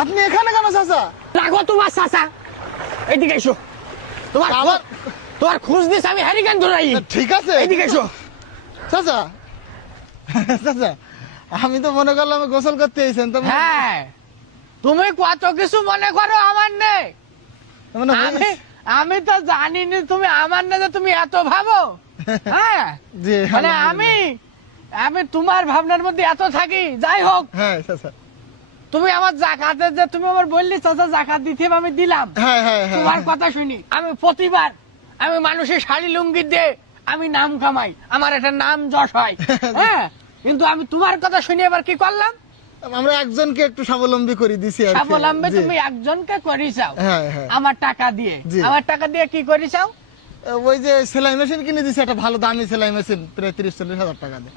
আপনি এখানে কেন চাচা? রাখো তোমার চাচা, এইদিকে এসো। তোমার খোঁজ দিস আমি হ্যারিকেন ধরাই। ঠিক আছে, এইদিকে এসো। চাচা চাচা আমি তো মনে করলাম গোসল করতে এসেছেন। তো হ্যাঁ, তুমি কত কিছু মনে করো আমার নেই। মানে আমি তো জানিনি তুমি আমার না, যে তুমি এত ভাবো। হ্যাঁ জি, মানে আমি তোমার ভাবনার মধ্যে এত থাকি। যাই হোক, হ্যাঁ চাচা, তুমি আমার জাকাতে যে তুমি আমার বললি চাচা জাকাত দিতে আমি দিলাম। হ্যাঁ হ্যাঁ হ্যাঁ তোমার কথা শুনি আমি প্রতিবার আমি মানুষের শাড়ি লুঙ্গি দিয়ে আমি নাম কামাই, আমার একটা নাম যশ হয়। হ্যাঁ, কিন্তু আমি তোমার কথা শুনে এবার কি করলাম, আমরা একজনকে একটু স্বাবলম্বী করে দিছি আর কি। স্বাবলম্বী জি। তুমি একজনকে করিসাও হ্যাঁ হ্যাঁ, আমার টাকা দিয়ে। জি। আমার টাকা দিয়ে কি করিসাও? ওই যে সেলাই মেশিন কিনে দিছি, একটা ভালো দামি সেলাই মেশিন, প্রায় 30-40 হাজার টাকা দিয়ে।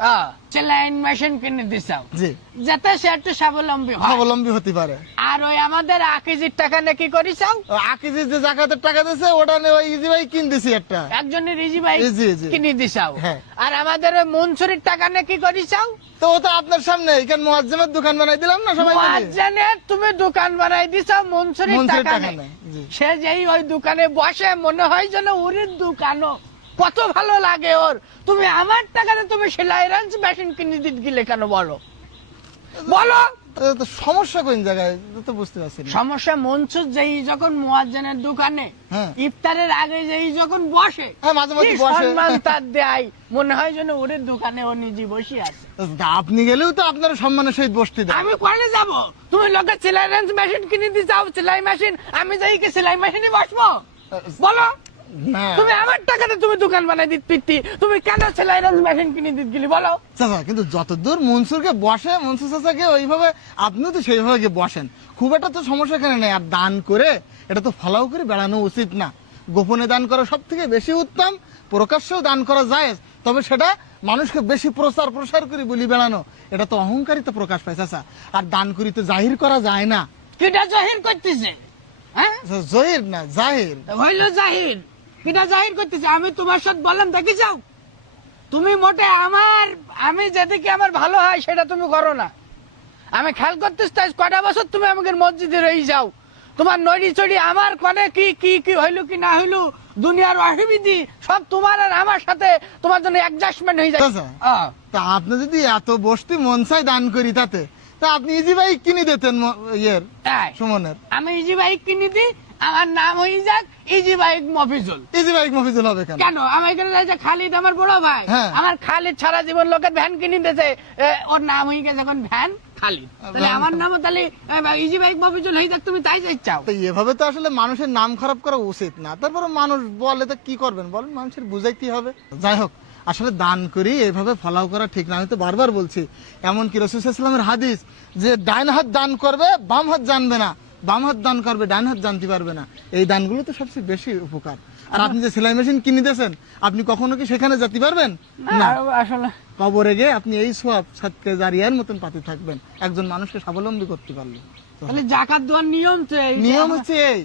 সেলাইন মেশিন কিনে দিছাও জি, যাতে সে একটু স্বাবলম্বী হয়। স্বাবলম্বী হতে পারে। আর ওই আমাদের আকিজির টাকা নিয়ে কি করিসাও? আকিজি যে জাকাতের টাকা দিয়েছে ওটা নিয়ে ওই ইজি ভাই কিন দিছি একটা। একজনের রিজি ভাই জি, জি। কিনে দিছাও। হ্যাঁ। আর আমাদের ওই মনসুরির টাকা নিয়ে কি করিসাও? তো ও তো আপনার সামনে এখানে মুয়াজ্জেমের দোকান বানাই দিলাম না সবাই মিলে। মুয়াজ্জিনের তুমি দোকান বানাই দিছাও মনসুরির মনসুরির টাকা টাকা নিয়ে। নেই, জি। সে যেই ওই দোকানে বসে মনে হয় যেন ওর দোকানও কত ভালো লাগে ওর। তুমি আমার টাকাতে তুমি সেলাই রাঞ্চ মেশিন কিনে দিতে গেলে কেন বলো? বলো তো সমস্যা কোন জায়গায় তো বুঝতে পারছি না। সমস্যা মনসুর যেই যখন মুয়াজ্জিনের দোকানে হ্যাঁ। ইফতারের আগে যেই যখন বসে, হ্যাঁ, মাঝে মাঝে কি বসে। সম্মান তার দেয়, মনে হয় যেন ওর দোকানে ও নিজে বসে আছে। আপনি গেলেও তো আপনার সম্মানের সহিত বসতে দেন। আমি কলে যাব? তুমি লোকের সেলাই রাঞ্চ মেশিন কিনে দিয়ে যাও, সেলাই মেশিন, আমি যাই কি সেলাই মেশিনে বসবো? বলো, না তুমি আমার টাকাতে তুমি দোকান বানাই দিত পিত্তি, তুমি কেন সেলাই রাঞ্চ মেশিন কিনে দিত গেলি বলো? চাচা, কিন্তু যতদূর মনসুরকে বসে, মনসুর চাচাকে ওইভাবে আপনিও তো সেইভাবে গিয়ে বসেন, খুব একটা তো সমস্যা এখানে নেই। আর দান করে এটা তো ফলাও করে বেড়ানো উচিত না। গোপনে দান করা সব থেকে বেশি উত্তম, প্রকাশ্যেও দান করা যায়, তবে সেটা মানুষকে বেশি প্রসার করে বলি বেড়ানো, এটা তো অহংকারিত প্রকাশ পায় চাচা। আর দান করি তো জাহির করা যায় না। কিটা জাহির করতেছে? হ্যাঁ, জহির না জাহির। হইল জাহির। কিটা জাহির করতেছে? আমি তোমার সাথে বললাম দেখি যাও, তুমি মোটে আমি যেদিকে আমার ভালো হয় সেটা তুমি করো না। আমি খেয়াল করতেছি কটা বছর তুমি আমাকে মসজিদে রয়ে যাও, তোমার নড়ি চড়ি আমার কনে কি কি কি হইলো কি না হইলো, দুনিয়ার অসুবিধি সব তোমার আর আমার সাথে তোমার জন্য অ্যাডজাস্টমেন্ট হয়ে যায়। চাচা, তা আপনি যদি এত বসতি মন চাই দান করি তাতে, তা আপনি ইজি বাইক কিনে দিতেন ইয়ের তাই? সুমনের। আমি ইজি বাইক কিনে দিই, আমার নাম হয়ে যাক easy bike Mofizul. Easy bike Mofizul হবে কেন? কেন? আমার এখানে রয়েছে খালিদ, আমার বড় ভাই। হ্যাঁ। আমার খালিদ সারা জীবন লোকের ভ্যান কিনে দিয়েছে, ওর নাম হয়ে গেছে এখন ভ্যান খালিদ। তাহলে আমার নামও তাহলে ইজি বাইক মফিজুল হয়ে যাক, তুমি তাই চাও? তো এভাবে তো আসলে মানুষের নাম খারাপ করা উচিত না। তারপরে মানুষ বলে তো কি করবেন বলেন, মানুষের বুঝাইতে হবে। যাই হোক, আসলে দান করি এভাবে ফলাও করা ঠিক না। আমি তো বারবার বলছি, এমনকি রাসূল সাল্লাল্লাহু আলাইহি ওয়াসাল্লামের হাদিস যে ডান হাত দান করবে বাম হাত জানবে না, বাম হাত দান করবে ডান হাত জানতে পারবে না। এই দানগুলো তো সবচেয়ে বেশি উপকার। আর আপনি যে সেলাই মেশিন কিনে দিয়েছেন, আপনি কখনো কি সেখানে যেতে পারবেন না? আসলে কবরে গিয়ে আপনি এই সওয়াব সাদকা জারিয়ার মতন পাতে থাকবেন, একজন মানুষকে স্বাবলম্বী করতে পারলে। তাহলে জাকাত দেওয়ার নিয়ম তো এই। নিয়ম হচ্ছে এই।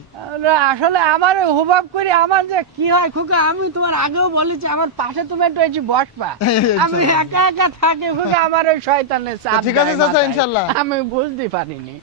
আসলে আমার হুবাব করে আমার যে কি হয় খোকা, আমি তোমার আগেও বলেছি আমার পাশে তুমি একটু এসে বসবা। আমি একা একা থাকি খোকা, আমার ওই শয়তানের চাপ ঠিক আছে দেয় চাচা, মাথায়। ইনশাআল্লাহ। আমি বুঝতে পারিনি।